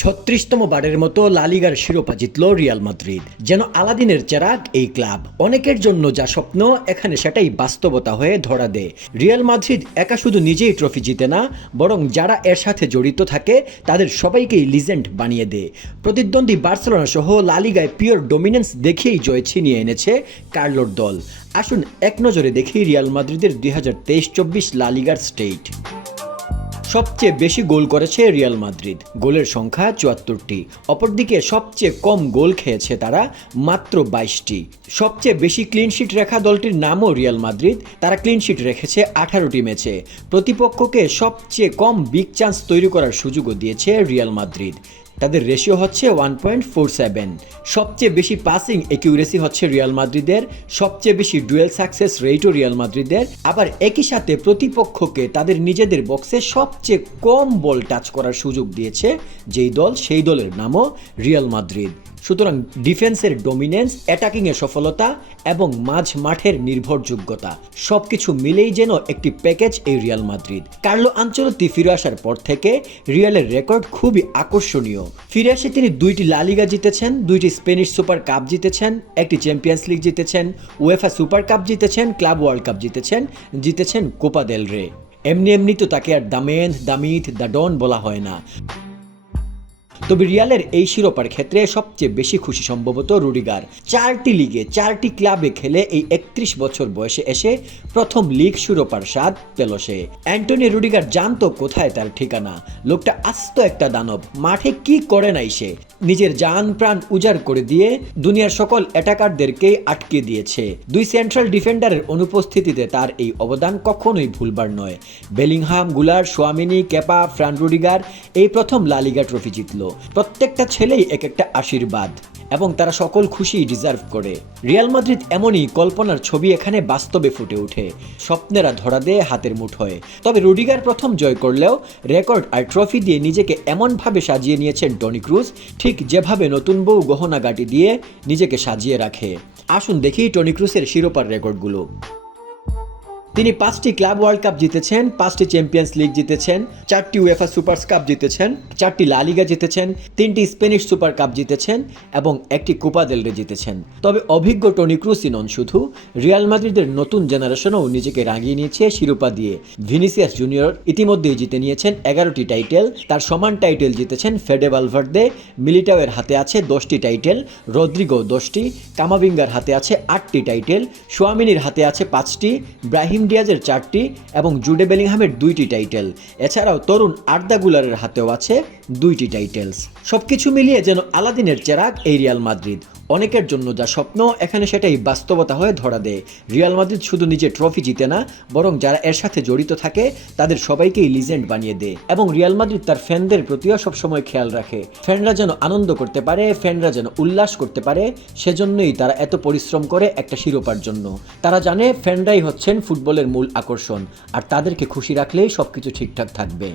ছত্রিশতম বারের মতো লালিগার শিরোপা জিতল রিয়াল মাদ্রিদ। যেন আলাদিনের চেরাগ এই ক্লাব। অনেকের জন্য যা স্বপ্ন, এখানে সেটাই বাস্তবতা হয়ে ধরা দেয় রিয়াল মাদ্রিদ একা শুধু নিজেই ট্রফি জিতে না, বরং যারা এর সাথে জড়িত থাকে, তাদের সবাইকেই লিজেন্ড বানিয়ে দেয় প্রতিদ্বন্দ্বী বার্সেলোনা সহ লালিগায় পিওর ডোমিনেন্স দেখেই জয় ছিনিয়ে এনেছে কার্লোর দল। আসুন এক নজরে দেখি রিয়াল মাদ্রিদের দুই হাজার তেইশ চব্বিশ লালিগার স্টেট। সবচেয়ে বেশি গোল করেছে রিয়াল মাদ্রিদ। গোলের সংখ্যা চুয়াত্তরটি। অপরদিকে সবচেয়ে কম গোল খেয়েছে তারা মাত্র বাইশটি। সবচেয়ে বেশি ক্লিনশিট রেখা দলটির নামও রিয়াল মাদ্রিদ। তারা ক্লিনশিট রেখেছে আঠারোটি ম্যাচে। প্রতিপক্ষকে সবচেয়ে কম বিগ চান্স তৈরি করার সুযোগও দিয়েছে রিয়াল মাদ্রিদ। তাদের রেশিও হচ্ছে ওয়ান পয়েন্ট ফোর সেভেন সবচেয়ে বেশি পাসিং একিউরেসি হচ্ছে রিয়াল মাদ্রিদের সবচেয়ে বেশি ডুয়েল সাকসেস রেটও রিয়াল মাদ্রিদের আবার একই সাথে প্রতিপক্ষকে তাদের নিজেদের বক্সে সবচেয়ে কম বল টাচ করার সুযোগ দিয়েছে যেই দল সেই দলের নামও রিয়াল মাদ্রিদ সুতরাং ডিফেন্সের ডোমিনেন্স, অ্যাটাকিংয়ের সফলতা এবং মাঝ মাঠের নির্ভরযোগ্যতা। সবকিছু মিলেই যেন একটি প্যাকেজ এই রিয়াল মাদ্রিদ। কার্লো আঞ্চলতি ফিরে আসার পর থেকে রিয়ালের রেকর্ড খুবই আকর্ষণীয়। ফিরে এসে তিনি দুইটি লালিগা জিতেছেন, দুইটি স্পেনিশ সুপার কাপ জিতেছেন, একটি চ্যাম্পিয়ন্স লিগ জিতেছেন, উয়েফা সুপার কাপ জিতেছেন, ক্লাব ওয়ার্ল্ড কাপ জিতেছেন জিতেছেন কোপা দেল রে। এমনি এমনি তো তাকে আর দামেন, দামিত দা ডন বলা হয় না। তবে রিয়ালের এই শিরোপার ক্ষেত্রে সবচেয়ে বেশি খুশি সম্ভবত রুডিগার। চারটি লিগে চারটি ক্লাবে খেলে এই একত্রিশ বছর বয়সে এসে প্রথম লিগ শিরোপার স্বাদ পেল সে। অ্যান্টনি রুডিগার জানতো কোথায় তার ঠিকানা। লোকটা আস্ত একটা দানব, মাঠে কি করে নাই সে? নিজের জান প্রাণ উজাড় করে দিয়ে দুনিয়ার সকল অ্যাটাকারদেরকেই আটকে দিয়েছে। দুই সেন্ট্রাল ডিফেন্ডারের অনুপস্থিতিতে তার এই অবদান কখনোই ভুলবার নয়। বেলিংহাম, গুলার, সোয়ামিনি, কেপা, ফ্রান রুডিগার এই প্রথম লালিগা ট্রফি জিতল। প্রত্যেকটা ছেলেই এক একটা আশীর্বাদ, এবং তারা সকল খুশি ডিজার্ভ করে। রিয়াল মাদ্রিদ এমনই কল্পনার ছবি এখানে বাস্তবে ফুটে ওঠে। স্বপ্নেরা ধরা দেয় হাতের মুঠোয়। তবে রুডিগার প্রথম জয় করলেও রেকর্ড আর ট্রফি দিয়ে নিজেকে এমনভাবে সাজিয়ে নিয়েছেন টনি ক্রুজ, ঠিক যেভাবে নতুন বউ গহনা গাটি দিয়ে নিজেকে সাজিয়ে রাখে। আসুন দেখি টনি ক্রুজের শিরোপার রেকর্ডগুলো। তিনি পাঁচটি ক্লাব ওয়ার্ল্ড কাপ জিতেছেন, পাঁচটি চ্যাম্পিয়ন্স লিগ জিতেছেন, চারটি উয়েফা সুপার কাপ জিতেছেন, চারটি লালিগা জিতেছেন, তিনটি স্পেনিশ সুপার কাপ জিতেছেন এবং একটি কোপা দেল রে জিতেছেন। তবে অভিজ্ঞ টনি ক্রুসই নন শুধু, রিয়াল মাদ্রিদের নতুন জেনারেশনও নিজেকে রাগিয়ে নিয়েছে শিরোপা দিয়ে। ভিনিসিয়াস জুনিয়র ইতিমধ্যেই জিতে নিয়েছেন এগারোটি টাইটেল, তার সমান টাইটেল জিতেছেন ফেডে বালভার্দে মিলিটাওয়ের হাতে আছে দশটি টাইটেল, রদ্রিগো দশটি কামাবিঙ্গার হাতে আছে আটটি টাইটেল, সোয়ামিনির হাতে আছে পাঁচটি, ব্রাহিম ডিয়াজের চারটি এবং জুডে বেলিংহামের দুইটি টাইটেল। এছাড়াও তরুণ আর্দা গুলারের হাতেও আছে দুইটি টাইটেলস। সবকিছু মিলিয়ে যেন আলাদিনের চেরাগ এই রিয়াল মাদ্রিদ। অনেকের জন্য যা স্বপ্ন, এখানে সেটাই বাস্তবতা হয়ে ধরা দেয়। রিয়াল মাদ্রিদ শুধু নিজে ট্রফি জিতে না, বরং যারা এর সাথে জড়িত থাকে, তাদের সবাইকেই লিজেন্ড বানিয়ে দেয় এবং রিয়াল মাদ্রিদ তার ফ্যানদের প্রতিও সবসময় খেয়াল রাখে। ফ্যানরা যেন আনন্দ করতে পারে, ফ্যানরা যেন উল্লাস করতে পারে, সেজন্যই তারা এত পরিশ্রম করে একটা শিরোপার জন্য। তারা জানে ফ্যানরাই হচ্ছেন ফুটবলের মূল আকর্ষণ, আর তাদেরকে খুশি রাখলেই সবকিছু ঠিকঠাক থাকবে।